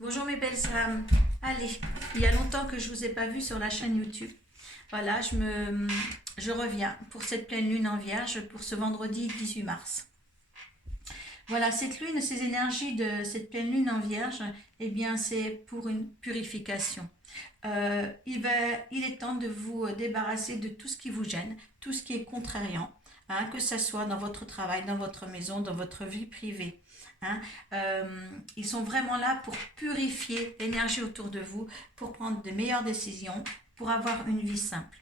Bonjour mes belles âmes. Allez, il y a longtemps que je ne vous ai pas vu sur la chaîne YouTube. Voilà, je reviens pour cette pleine lune en Vierge pour ce vendredi 18 mars. Voilà, cette lune, ces énergies de cette pleine lune en Vierge, eh bien c'est pour une purification. Il est temps de vous débarrasser de tout ce qui vous gêne, tout ce qui est contrariant, hein, que ce soit dans votre travail, dans votre maison, dans votre vie privée. Hein. Ils sont vraiment là pour purifier l'énergie autour de vous, pour prendre de meilleures décisions, pour avoir une vie simple.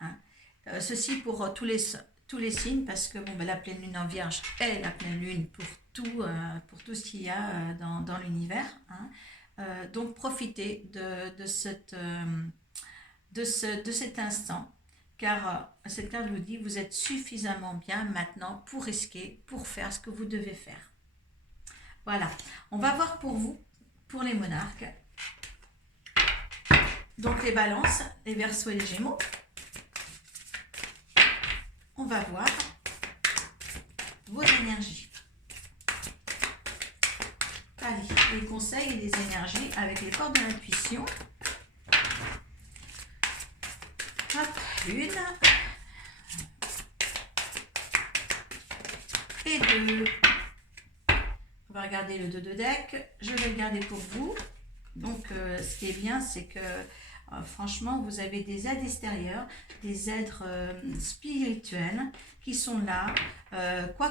Hein. Ceci pour tous les signes, parce que bon, ben, la pleine lune en Vierge est la pleine lune pour tout ce qu'il y a dans l'univers. Hein. Donc profitez de cet instant, car cette carte vous dit vous êtes suffisamment bien maintenant pour risquer, pour faire ce que vous devez faire. Voilà, on va voir pour vous, pour les monarques. Donc les balances, les verseaux et les gémeaux. On va voir vos énergies. Allez, les conseils et les énergies avec les cordes de l'intuition. Hop, une et deux. On va regarder le 2 de deck. Je vais le garder pour vous. Donc, ce qui est bien, c'est que franchement, vous avez des aides extérieures, des aides spirituelles qui sont là. Quoi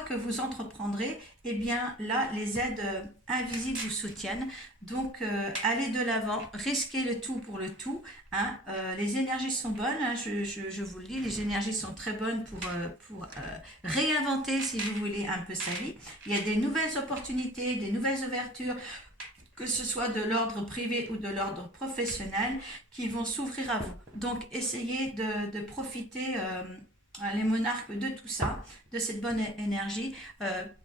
que vous entreprendrez, eh bien là, les aides invisibles vous soutiennent. Donc, allez de l'avant, risquez le tout pour le tout. Hein. Les énergies sont bonnes, hein, je vous le dis, les énergies sont très bonnes pour réinventer, si vous voulez, un peu sa vie. Il y a des nouvelles opportunités, des nouvelles ouvertures, que ce soit de l'ordre privé ou de l'ordre professionnel, qui vont s'ouvrir à vous. Donc, essayez de profiter, les monarques, de tout ça, de cette bonne énergie,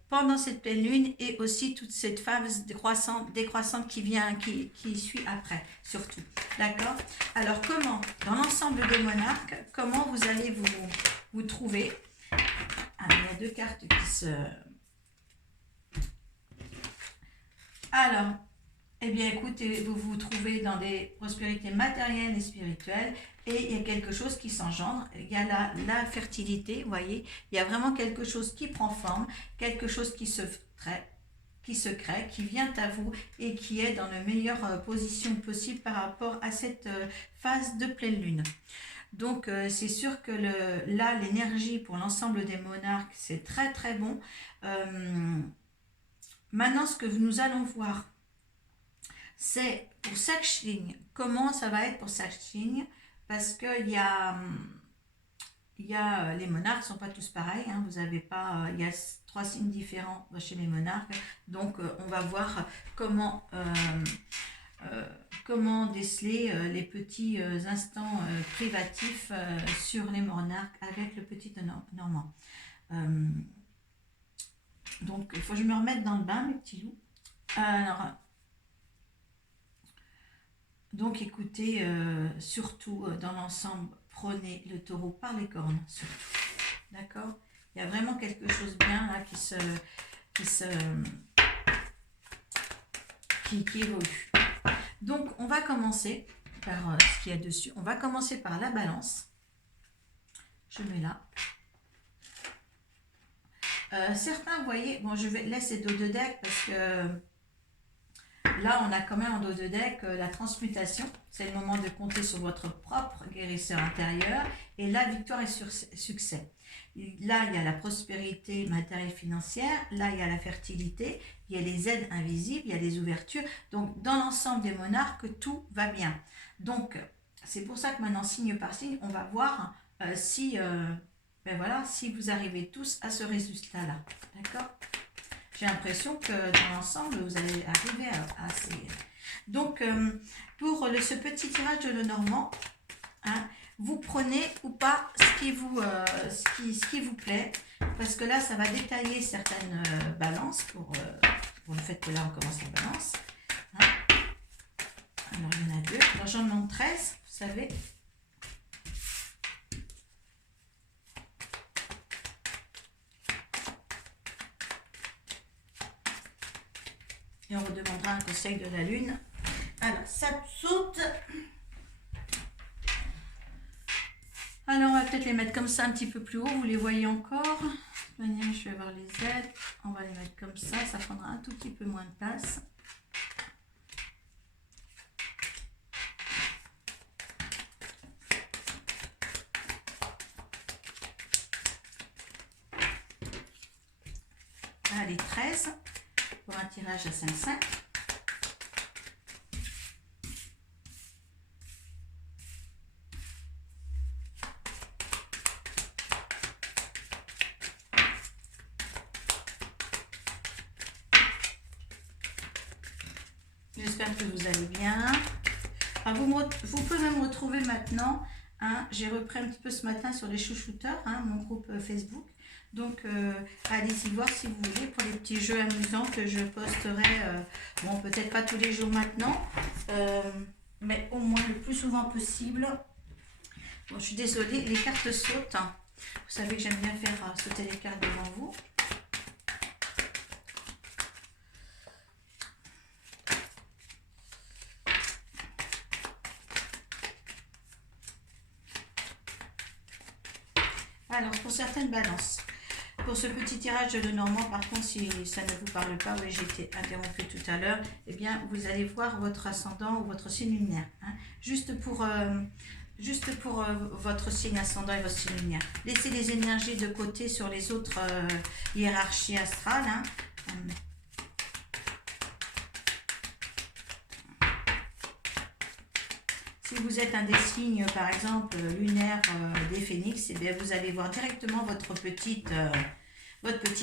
pendant cette pleine lune et aussi toute cette phase décroissante qui suit après, surtout. D'accord? Alors, comment, dans l'ensemble des monarques, comment vous allez vous trouver? Il y a deux cartes qui se... Alors, eh bien, écoutez, vous vous trouvez dans des prospérités matérielles et spirituelles et il y a quelque chose qui s'engendre. Il y a la fertilité, vous voyez. Il y a vraiment quelque chose qui prend forme, quelque chose qui se crée, qui vient à vous et qui est dans la meilleure position possible par rapport à cette phase de pleine lune. Donc, c'est sûr que là, l'énergie pour l'ensemble des monarques, c'est très très bon. Maintenant, ce que nous allons voir, c'est pour chaque signe. Comment ça va être pour chaque signe? Parce qu'il y a les monarques ne sont pas tous pareils. Hein, vous avez pas, il y a 3 signes différents chez les monarques. Donc, on va voir comment déceler les petits instants privatifs sur les monarques avec le petit Normand. Donc, il faut que je me remette dans le bain, mes petits loups. Alors, donc écoutez, surtout dans l'ensemble, prenez le taureau par les cornes, surtout. D'accord? Il y a vraiment quelque chose de bien là qui évolue. Donc on va commencer par ce qu'il y a dessus. On va commencer par la balance. Je mets là. Certains, vous voyez, bon, je vais laisser dos de deck parce que là, on a quand même en dos de deck la transmutation. C'est le moment de compter sur votre propre guérisseur intérieur. Et la victoire est sur succès. Là, il y a la prospérité matérielle financière. Là, il y a la fertilité. Il y a les aides invisibles. Il y a les ouvertures. Donc, dans l'ensemble des monarques, tout va bien. Donc, c'est pour ça que maintenant, signe par signe, on va voir si vous arrivez tous à ce résultat-là. D'accord ? J'ai l'impression que dans l'ensemble, vous allez arriver à ces... Donc, pour ce petit tirage de Lenormand, hein, vous prenez ou pas ce qui vous plaît, parce que là, ça va détailler certaines balances pour le fait que là, on commence la balance. Hein. Alors, il y en a deux. Alors, j'en demande 13, vous savez. Et on redemandera un conseil de la lune. Alors, ça saute. Alors, on va peut-être les mettre comme ça un petit peu plus haut. Vous les voyez encore. De toute manière, je vais avoir les ailes. On va les mettre comme ça. Ça prendra un tout petit peu moins de place. Allez, 13 pour un tirage à 5,5. J'espère que vous allez bien. Alors vous pouvez me retrouver maintenant. Hein, j'ai repris un petit peu ce matin sur les chouchouteurs, hein, mon groupe Facebook. Donc, allez-y voir si vous voulez pour les petits jeux amusants que je posterai. Bon, peut-être pas tous les jours maintenant, mais au moins le plus souvent possible. Bon, je suis désolée, les cartes sautent. Hein. Vous savez que j'aime bien faire sauter les cartes devant vous. Alors, pour certaines balances, pour ce petit tirage de Normand, par contre, si ça ne vous parle pas, oui, j'ai été interrompue tout à l'heure, eh bien, vous allez voir votre ascendant ou votre signe lunaire. Hein, juste pour votre signe ascendant et votre signe lunaire. Laissez les énergies de côté sur les autres hiérarchies astrales. Hein. Si vous êtes un des signes, par exemple, lunaire des phénix, eh bien, vous allez voir directement votre petit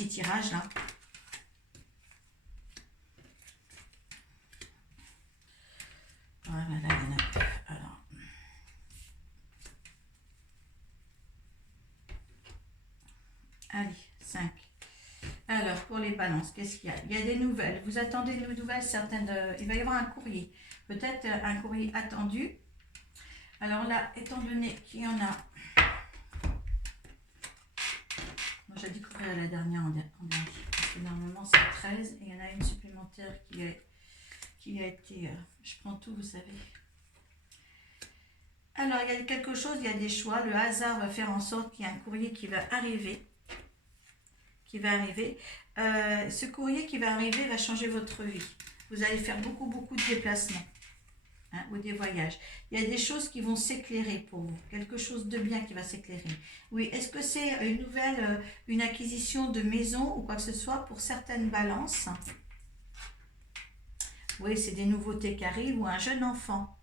tirage là. Voilà, là, il y en a peu. Alors. Allez, 5. Alors, pour les balances, qu'est-ce qu'il y a? Il y a des nouvelles. Vous attendez des nouvelles, certaines. Il va y avoir un courrier. Peut-être un courrier attendu. Alors là, étant donné qu'il y en a... Moi, j'ai découvert la dernière en dernier. Parce que normalement, c'est 13. Et il y en a une supplémentaire qui a été... je prends tout, vous savez. Alors, il y a quelque chose, il y a des choix. Le hasard va faire en sorte qu'il y a un courrier qui va arriver. Ce courrier qui va arriver va changer votre vie. Vous allez faire beaucoup de déplacements. Hein, ou des voyages. Il y a des choses qui vont s'éclairer pour vous. Quelque chose de bien qui va s'éclairer. Oui, est-ce que c'est une nouvelle, une acquisition de maison ou quoi que ce soit pour certaines balances? Oui, c'est des nouveautés qui arrivent ou un jeune enfant.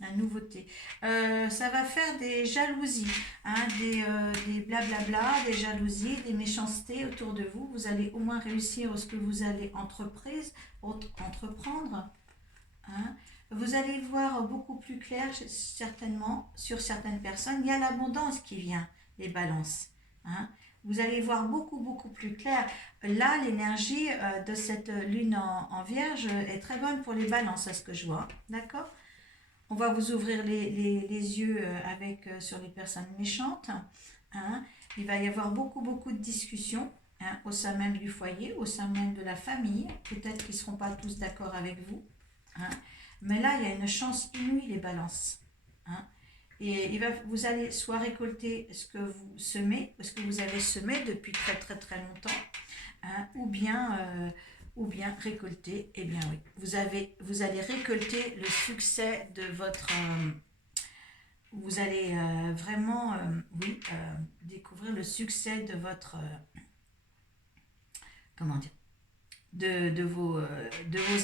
Une nouveauté. Ça va faire des jalousies, hein, des blablabla, des jalousies, des méchancetés autour de vous. Vous allez au moins réussir ce que vous allez entreprendre. Hein. Vous allez voir beaucoup plus clair, certainement, sur certaines personnes. Il y a l'abondance qui vient, les balances. Hein. Vous allez voir beaucoup plus clair. Là, l'énergie de cette lune en vierge est très bonne pour les balances, à ce que je vois. D'accord ? On va vous ouvrir les yeux sur les personnes méchantes. Hein. Il va y avoir beaucoup de discussions, hein, au sein même du foyer, au sein même de la famille. Peut-être qu'ils ne seront pas tous d'accord avec vous. Hein. Mais là, il y a une chance inouïe, les balances. Hein. Et vous allez soit récolter ce que vous semez, ce que vous avez semé depuis très longtemps, hein, ou bien récolter, eh bien oui, vous allez récolter le succès de votre... vous allez vraiment, découvrir le succès de votre... comment dire, de vos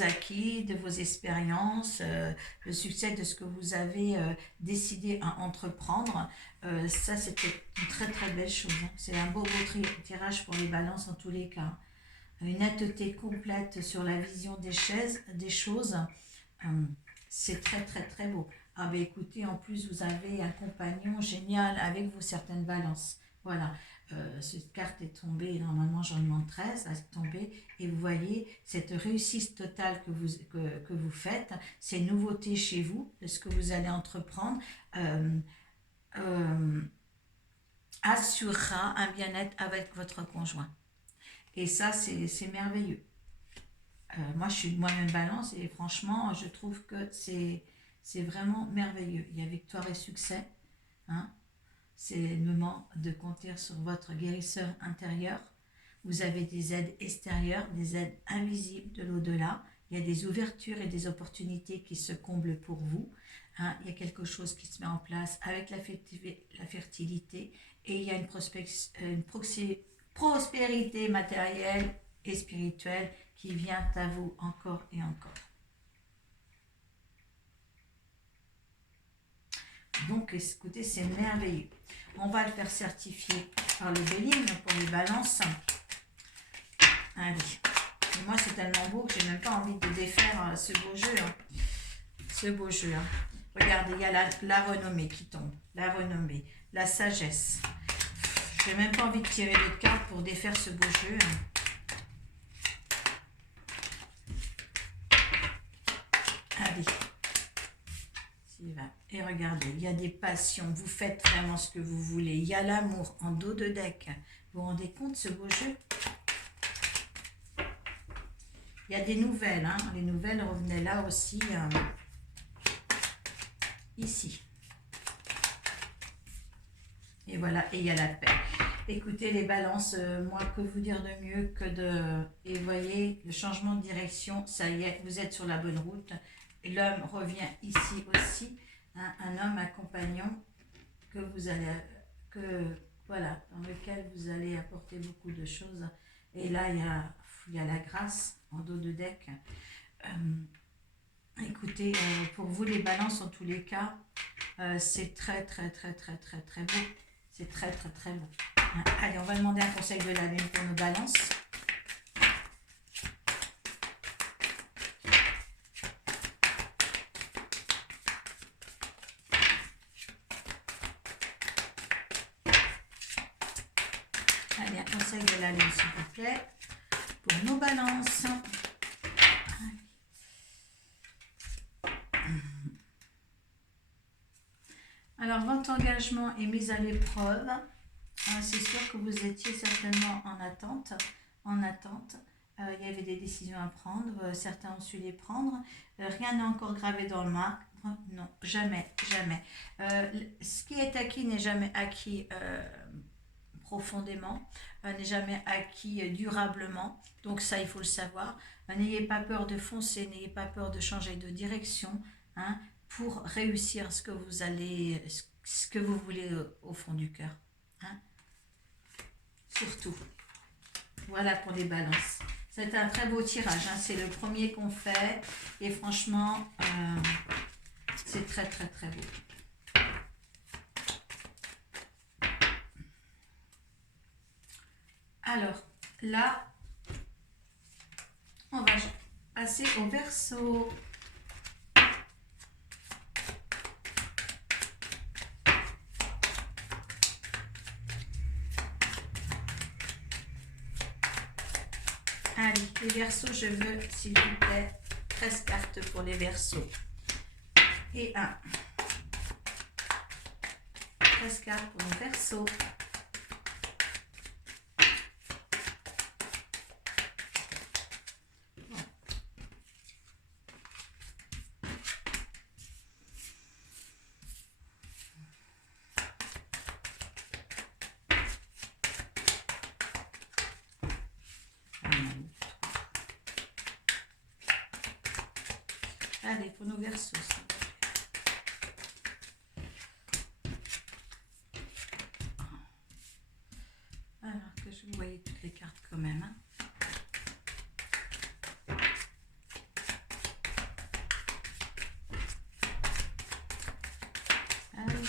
acquis, de vos expériences, le succès de ce que vous avez décidé à entreprendre. Ça, c'était une très belle chose. Hein. C'est un beau tirage pour les balances en tous les cas. Une netteté complète sur la vision des choses. C'est très beau. Ah ben écoutez, en plus vous avez un compagnon génial avec vous, certaines balances. Voilà, cette carte est tombée, normalement j'en demande 13, elle est tombée, et vous voyez cette réussite totale que vous faites, ces nouveautés chez vous, de ce que vous allez entreprendre, assurera un bien-être avec votre conjoint. Et ça, c'est merveilleux. Moi, je suis moi-même balance et franchement, je trouve que c'est vraiment merveilleux. Il y a victoire et succès. Hein. C'est le moment de compter sur votre guérisseur intérieur. Vous avez des aides extérieures, des aides invisibles de l'au-delà. Il y a des ouvertures et des opportunités qui se comblent pour vous. Hein. Il y a quelque chose qui se met en place avec la fertilité et il y a une prospérité matérielle et spirituelle qui vient à vous encore et encore. Donc, écoutez, c'est merveilleux. On va le faire certifier par le Béline pour les balances. Allez. Et moi, c'est tellement beau que j'ai même pas envie de défaire ce beau jeu. Hein. Ce beau jeu. Hein. Regardez, il y a la renommée qui tombe. La renommée. La sagesse. J'ai même pas envie de tirer d'autres cartes pour défaire ce beau jeu. Hein. Allez. Et regardez, il y a des passions, vous faites vraiment ce que vous voulez. Il y a l'amour en dos de deck. Vous vous rendez compte ce beau jeu? Il y a des nouvelles, hein. Les nouvelles revenaient là aussi, ici. Et voilà, et il y a la paix. Écoutez les balances, moi que vous dire de mieux que de... Et vous voyez, le changement de direction, ça y est, vous êtes sur la bonne route. L'homme revient ici aussi, hein, un homme, un compagnon que vous allez, voilà, dans lequel vous allez apporter beaucoup de choses. Et là, il y a la grâce en dos de deck. Écoutez, pour vous les balances en tous les cas, c'est très beau. C'est très beau. Allez, on va demander un conseil de la lune pour nos balances. Allez, un conseil de la lune, s'il vous plaît, pour nos balances. Alors, votre engagement est mis à l'épreuve. C'est sûr que vous étiez certainement en attente. Il y avait des décisions à prendre. Certains ont su les prendre. Rien n'est encore gravé dans le marbre. Non, jamais. Ce qui est acquis n'est jamais acquis profondément, n'est jamais acquis durablement. Donc ça, il faut le savoir. N'ayez pas peur de foncer, n'ayez pas peur de changer de direction, hein, pour réussir ce que vous voulez au fond du cœur. Hein. Surtout. Voilà pour les balances. C'est un très beau tirage. Hein. C'est le premier qu'on fait. Et franchement, c'est très beau. Alors, là, on va passer au Verseau. Allez, les Verseaux, je veux, s'il vous plaît, 13 cartes pour les Verseaux. Et 13 cartes pour les Verseaux. Allez, pour nos Verseaux. Alors que je vous voyais toutes les cartes quand même. Hein. Allez.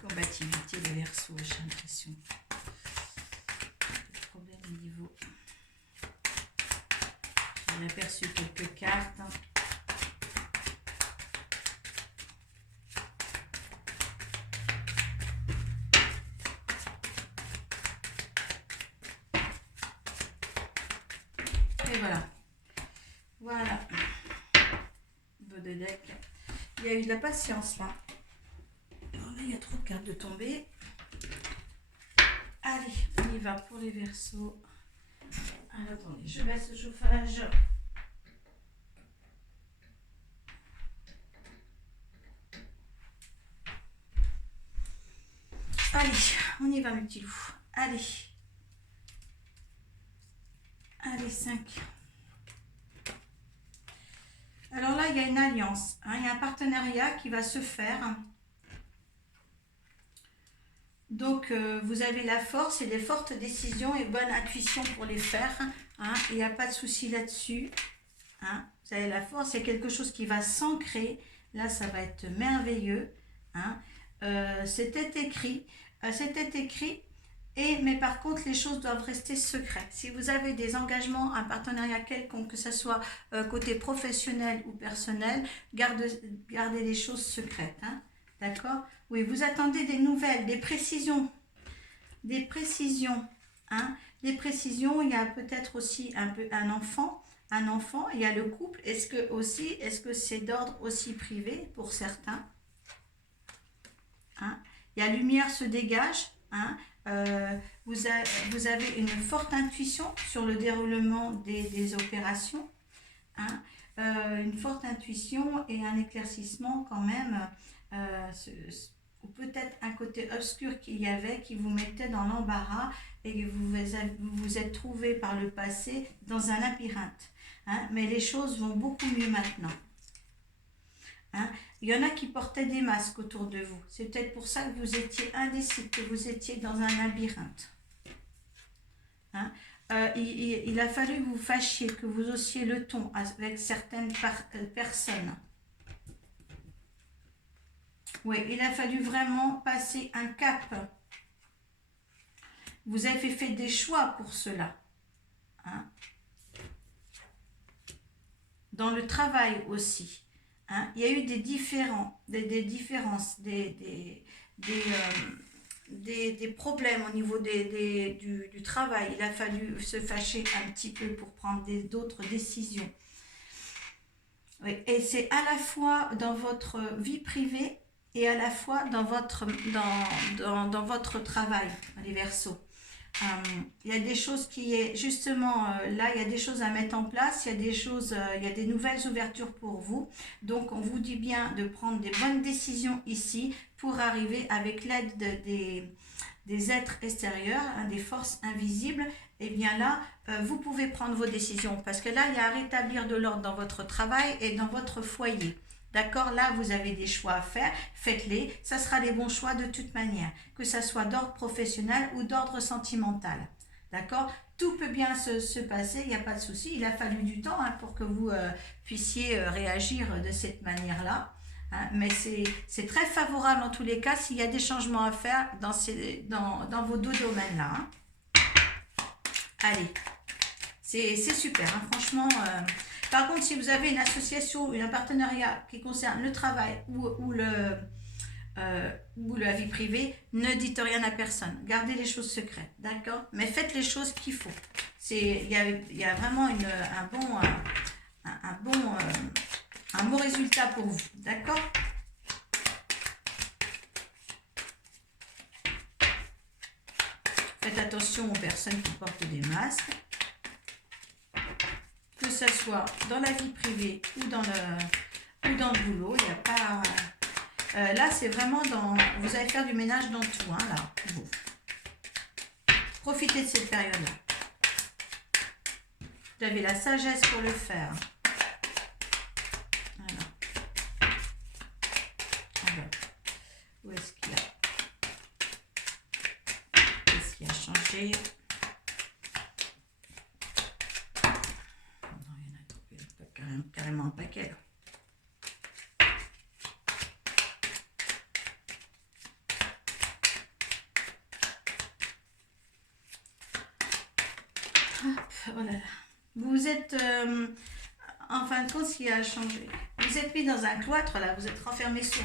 Combativité de Verseau, j'ai l'impression. Des problèmes au niveau. J'ai aperçu quelques cartes. Et voilà. Voilà. de deck. Il y a eu de la patience là. Alors là, il y a trop de cartes de tomber. Allez, on y va pour les Verseaux. Alors attendez, je baisse le chauffage. Allez, on y va mes petits loups. Allez. Allez, 5. Alors là, il y a une alliance. Hein, il y a un partenariat qui va se faire. Donc, vous avez la force et des fortes décisions et bonne intuition pour les faire. Hein, il n'y a pas de souci là-dessus. Hein, vous avez la force, il y a quelque chose qui va s'ancrer. Là, ça va être merveilleux. Hein. C'était écrit. Mais par contre, les choses doivent rester secrètes. Si vous avez des engagements, un partenariat quelconque, que ce soit côté professionnel ou personnel, gardez les choses secrètes. Hein. D'accord? Oui, vous attendez des nouvelles, des précisions. Des précisions. Hein. Des précisions, il y a peut-être aussi un enfant. Il y a le couple. Est-ce que c'est d'ordre aussi privé pour certains? Hein. La lumière se dégage. Hein. Vous avez une forte intuition sur le déroulement des opérations. Hein. Une forte intuition et un éclaircissement quand même. Ou peut-être un côté obscur qu'il y avait qui vous mettait dans l'embarras et vous vous êtes trouvé par le passé dans un labyrinthe. Hein. Mais les choses vont beaucoup mieux maintenant. Hein. Il y en a qui portaient des masques autour de vous. C'est peut-être pour ça que vous étiez indécis, que vous étiez dans un labyrinthe. Hein. Il a fallu que vous fâchiez, que vous haussiez le ton avec certaines personnes. Oui, il a fallu vraiment passer un cap. Vous avez fait des choix pour cela. Hein. Dans le travail aussi. Hein, il y a eu des différences, des problèmes au niveau du travail. Il a fallu se fâcher un petit peu pour prendre d'autres décisions. Oui, et c'est à la fois dans votre vie privée et à la fois dans votre travail, les Verseaux. Il y a des choses là, il y a des choses à mettre en place, il y a des nouvelles ouvertures pour vous. Donc, on vous dit bien de prendre des bonnes décisions ici pour arriver avec l'aide des êtres extérieurs, hein, des forces invisibles. Et bien là, vous pouvez prendre vos décisions parce que là, il y a à rétablir de l'ordre dans votre travail et dans votre foyer. D'accord? Là, vous avez des choix à faire, faites-les. Ça sera les bons choix de toute manière, que ça soit d'ordre professionnel ou d'ordre sentimental. D'accord? Tout peut bien se passer, il n'y a pas de souci. Il a fallu du temps hein, pour que vous puissiez réagir de cette manière-là. Hein, mais c'est très favorable en tous les cas s'il y a des changements à faire dans vos deux domaines-là. Hein. Allez, c'est super, hein, franchement... Par contre, si vous avez une association, un partenariat qui concerne le travail ou la vie privée, ne dites rien à personne. Gardez les choses secrètes, d'accord? Mais faites les choses qu'il faut. Il y a vraiment un bon résultat pour vous, d'accord? Faites attention aux personnes qui portent des masques. Que ce soit dans la vie privée ou dans le boulot, il n'y a pas... là, c'est vraiment vous allez faire du ménage dans tout, hein, là. Bon. Profitez de cette période-là. Vous avez la sagesse pour le faire. Voilà. Alors, où est-ce qu'il y a... Qu'est-ce qui a changé ? Carrément un paquet là. Voilà. Vous êtes en fin de compte, ce qui a changé, vous êtes mis dans un cloître là, vous êtes renfermé sur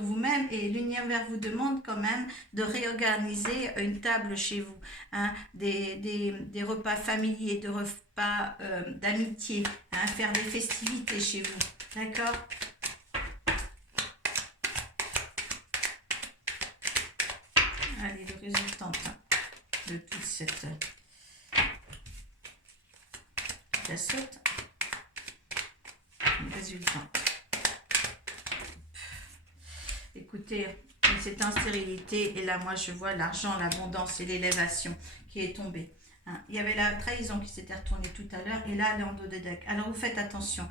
vous-même et l'univers vous demande quand même de réorganiser une table chez vous, hein, des repas familiers, de repas pas d'amitié, hein, faire des festivités chez vous, d'accord? Allez, le résultat de toute cette la saute, le résultat. Écoutez, c'est en stérilité et là moi je vois l'argent, l'abondance et l'élévation qui est tombée. Hein. Il y avait la trahison qui s'était retournée tout à l'heure et là elle est en dos de deck. Alors vous faites attention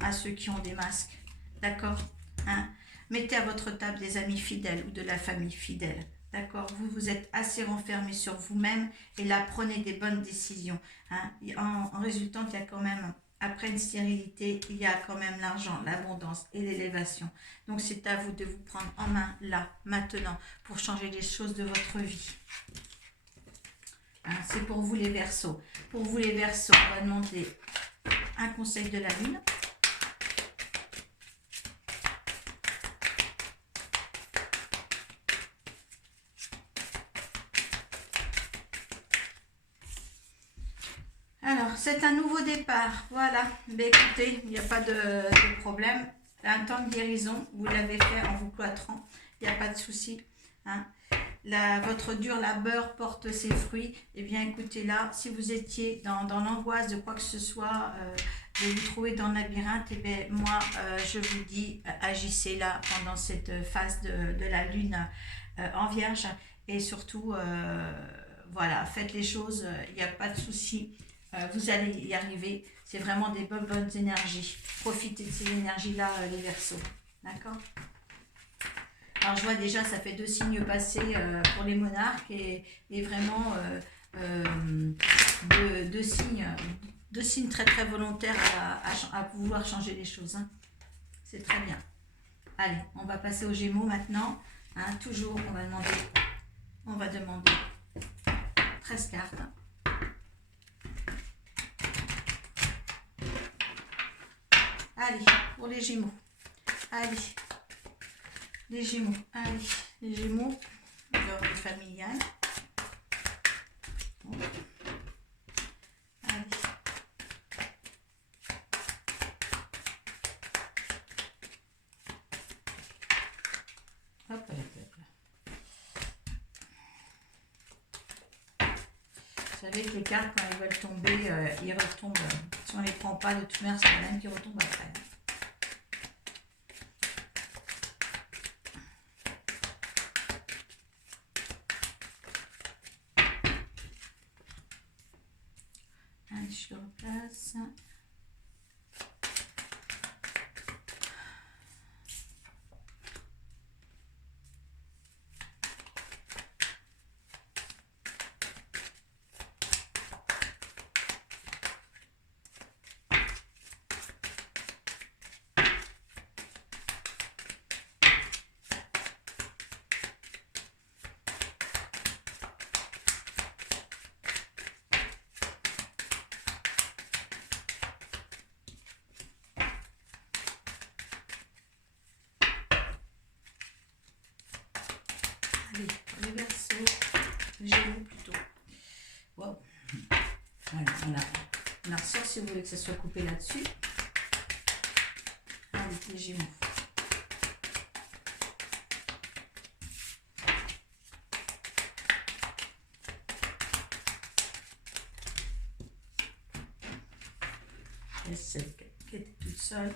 à ceux qui ont des masques, d'accord, hein. Mettez à votre table des amis fidèles ou de la famille fidèle, d'accord. Vous êtes assez renfermé sur vous-même et là prenez des bonnes décisions. Hein. En résultant, il y a quand même, après une stérilité, il y a quand même l'argent, l'abondance et l'élévation. Donc c'est à vous de vous prendre en main là, maintenant, pour changer les choses de votre vie. Hein, c'est pour vous les Verseaux. Pour vous les Verseaux, on va demander un conseil de la Lune. Alors, c'est un nouveau départ, voilà. Mais écoutez, il n'y a pas de problème. Un temps de guérison, vous l'avez fait en vous cloîtrant, il n'y a pas de souci. Hein. Votre dur labeur porte ses fruits. Eh bien, écoutez, là, si vous étiez dans l'angoisse de quoi que ce soit, de vous trouver dans le labyrinthe, eh bien, moi, je vous dis, agissez là pendant cette phase de la lune en vierge. Et surtout, voilà, faites les choses, il n'y a pas de souci. Vous allez y arriver. C'est vraiment des bonnes énergies. Profitez de ces énergies-là, les Verseaux. D'accord? Alors, je vois déjà, ça fait 2 signes passés pour les monarques et vraiment 2 signes très très volontaires à vouloir changer les choses. Hein. C'est très bien. Allez, on va passer aux Gémeaux maintenant. Hein, toujours, on va demander 13 cartes. Allez, pour les Gémeaux. Allez, les Gémeaux. Allez, les Gémeaux. Leur vie familiale. Bon. Allez. Hop, hop, hop. Vous savez que les cartes, quand elles veulent tomber, ils retombent. Si on ne les prend pas, de toute manière, c'est la même qui retombe après. Allez, je le replace. Allez, les Verseaux, les Gémeaux plutôt. Wow. Voilà, on la ressort si vous voulez que ça soit coupé là-dessus. Allez, les Gémeaux. Et celle qui était toute seule.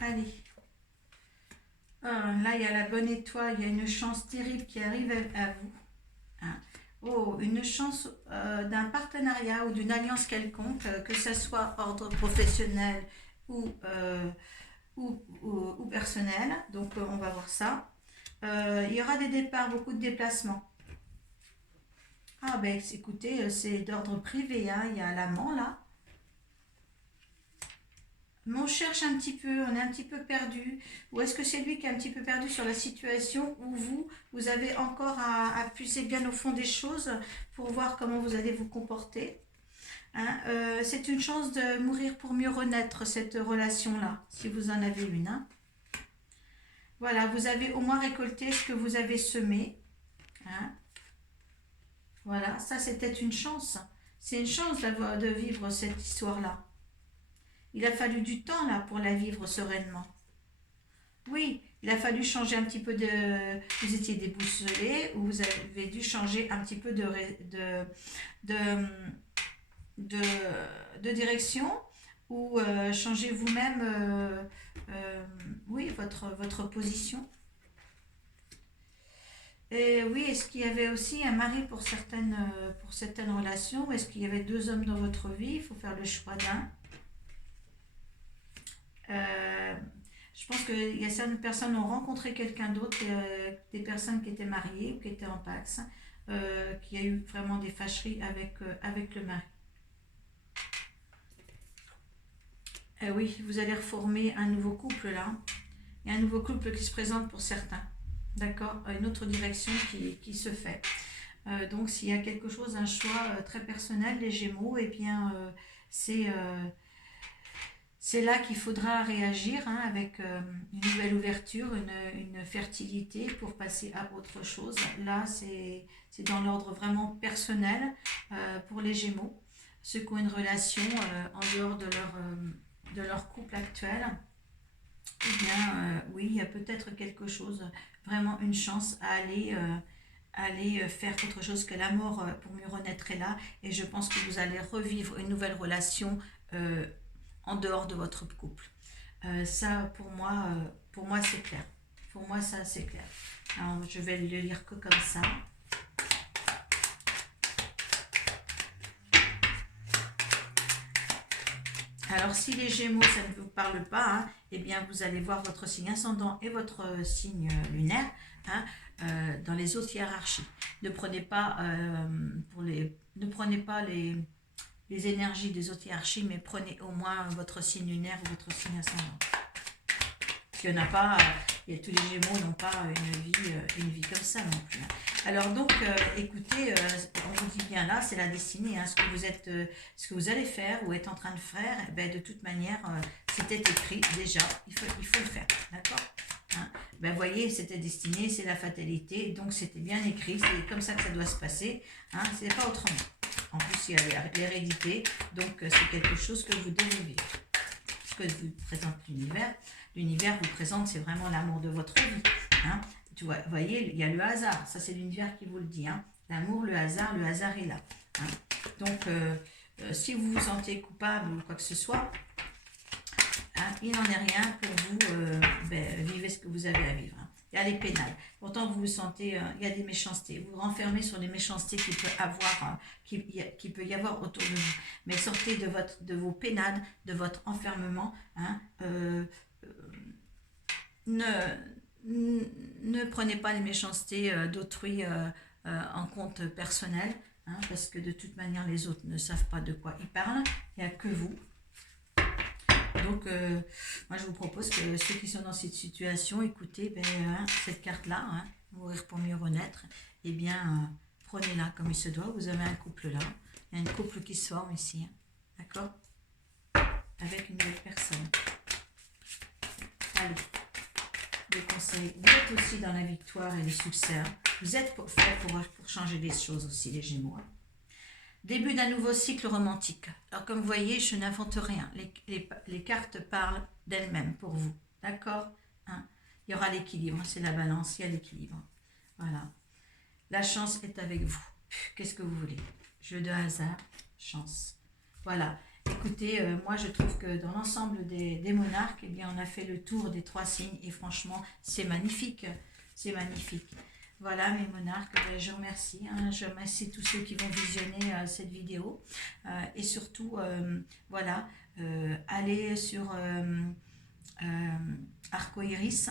Allez. Là, il y a la bonne étoile, il y a une chance terrible qui arrive à vous. Hein. Oh, une chance d'un partenariat ou d'une alliance quelconque, que ce soit ordre professionnel ou ou personnel. Donc, on va voir ça. Il y aura des départs, beaucoup de déplacements. Ah ben écoutez, c'est d'ordre privé, hein. Il y a l'amant là. Mais on cherche un petit peu, on est un petit peu perdu. Ou est-ce que c'est lui qui est un petit peu perdu sur la situation où vous avez encore à puiser bien au fond des choses pour voir comment vous allez vous comporter, hein. C'est une chance de mourir pour mieux renaître, cette relation-là, si vous en avez une, hein. Voilà, vous avez au moins récolté ce que vous avez semé, hein. Voilà, ça c'était une chance. C'est une chance de vivre cette histoire-là. Il a fallu du temps là pour la vivre sereinement. Oui, il a fallu changer un petit peu de... Vous étiez déboussolé ou vous avez dû changer un petit peu de, de, de direction ou changer vous-même oui, votre position. Et oui, est-ce qu'il y avait aussi un mari pour certaines relations? Ou est-ce qu'il y avait deux hommes dans votre vie? Il faut faire le choix d'un. Euh, je pense qu'il y a certaines personnes qui ont rencontré quelqu'un d'autre, des personnes qui étaient mariées ou qui étaient en Pax, qui a eu vraiment des fâcheries avec le mari. Oui, vous allez reformer un nouveau couple là. Il y a un nouveau couple qui se présente pour certains. D'accord? Une autre direction qui se fait. Donc s'il y a quelque chose, un choix très personnel, les Gémeaux, eh bien c'est là qu'il faudra réagir, hein, avec une nouvelle ouverture, une fertilité pour passer à autre chose. Là, c'est dans l'ordre vraiment personnel pour les Gémeaux. Ceux qui ont une relation en dehors de leur couple actuel, eh bien, oui, il y a peut-être quelque chose, vraiment une chance à aller faire autre chose que la mort pour mieux renaître est là. Et je pense que vous allez revivre une nouvelle relation en dehors de votre couple. Ça, pour moi, c'est clair. Pour moi, ça, c'est clair. Alors, je vais le lire que comme ça. Alors, si les Gémeaux, ça ne vous parle pas, hein, eh bien, vous allez voir votre signe ascendant et votre signe lunaire, hein, dans les autres hiérarchies. Ne prenez pas, les énergies des autres hiérarchies, mais prenez au moins votre signe lunaire ou votre signe ascendant. Parce qu'il n'y en a pas, tous les Gémeaux n'ont pas une vie comme ça non plus. Alors donc, écoutez, on vous dit bien là, c'est la destinée, hein, ce que vous allez faire ou êtes en train de faire, eh ben, de toute manière, c'était écrit déjà, il faut le faire, d'accord, hein. Ben, voyez, c'était destiné, c'est la fatalité, donc c'était bien écrit, c'est comme ça que ça doit se passer, hein, c'est pas autrement. En plus, il y a l'hérédité, donc c'est quelque chose que vous devez vivre. Ce que vous présente l'univers. L'univers vous présente, c'est vraiment l'amour de votre vie, hein. Tu vois, voyez, il y a le hasard. Ça, c'est l'univers qui vous le dit, hein. L'amour, le hasard est là, hein. Donc, si vous vous sentez coupable ou quoi que ce soit, hein, il n'en est rien pour vous. Vivez ce que vous avez à vivre, hein. Il y a les pénales. Pourtant, vous vous sentez, il y a des méchancetés. Vous vous renfermez sur les méchancetés qu'il peut y avoir autour de vous. Mais sortez de vos pénades, de votre enfermement, hein. Ne prenez pas les méchancetés d'autrui en compte personnel, hein, parce que de toute manière, les autres ne savent pas de quoi ils parlent. Il n'y a que vous. Donc, moi, je vous propose que ceux qui sont dans cette situation, écoutez, cette carte-là, hein, mourir pour mieux renaître, eh bien, prenez-la comme il se doit. Vous avez un couple là. Il y a un couple qui se forme ici, hein, d'accord, avec une nouvelle personne. Allez, des conseils. Vous êtes aussi dans la victoire et les succès, hein. Vous êtes fait pour changer les choses aussi, les Gémeaux, hein. Début d'un nouveau cycle romantique. Alors comme vous voyez, je n'invente rien. Les cartes parlent d'elles-mêmes pour vous. D'accord, hein. Il y aura l'équilibre, c'est la balance, il y a l'équilibre. Voilà. La chance est avec vous. Qu'est-ce que vous voulez? Jeu de hasard, chance. Voilà. Écoutez, moi je trouve que dans l'ensemble des monarques, eh bien, on a fait le tour des 3 signes et franchement, c'est magnifique. C'est magnifique. Voilà mes monarques, je vous remercie, hein. Je remercie tous ceux qui vont visionner cette vidéo. Et surtout, voilà, allez sur arco-iris.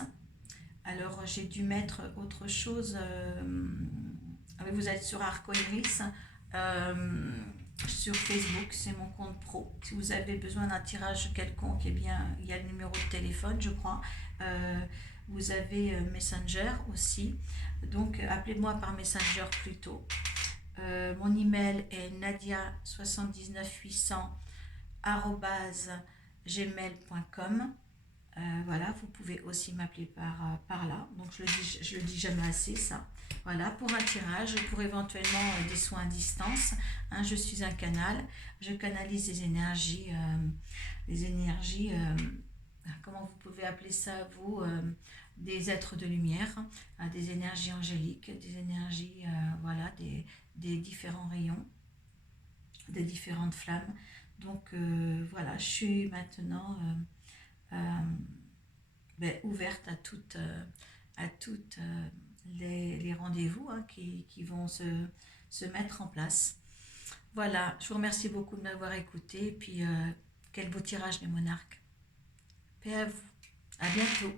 Alors j'ai dû mettre autre chose. Vous êtes sur arco-iris. Sur Facebook, c'est mon compte pro. Si vous avez besoin d'un tirage quelconque, eh bien, il y a le numéro de téléphone, je crois. Vous avez Messenger aussi. Donc, appelez-moi par Messenger plutôt. Mon email est nadia79800@gmail.com. Voilà, vous pouvez aussi m'appeler par là. Donc, je le dis jamais assez, ça. Voilà, pour un tirage, pour éventuellement des soins à distance. Hein, je suis un canal. Je canalise les énergies, comment vous pouvez appeler ça, vous, des êtres de lumière, hein, des énergies angéliques, des énergies, voilà, des différents rayons, des différentes flammes. Donc, voilà, je suis maintenant ouverte à toutes les rendez-vous, hein, qui vont se mettre en place. Voilà, je vous remercie beaucoup de m'avoir écouté. Et puis, quel beau tirage, les monarques. Paix à vous. À bientôt.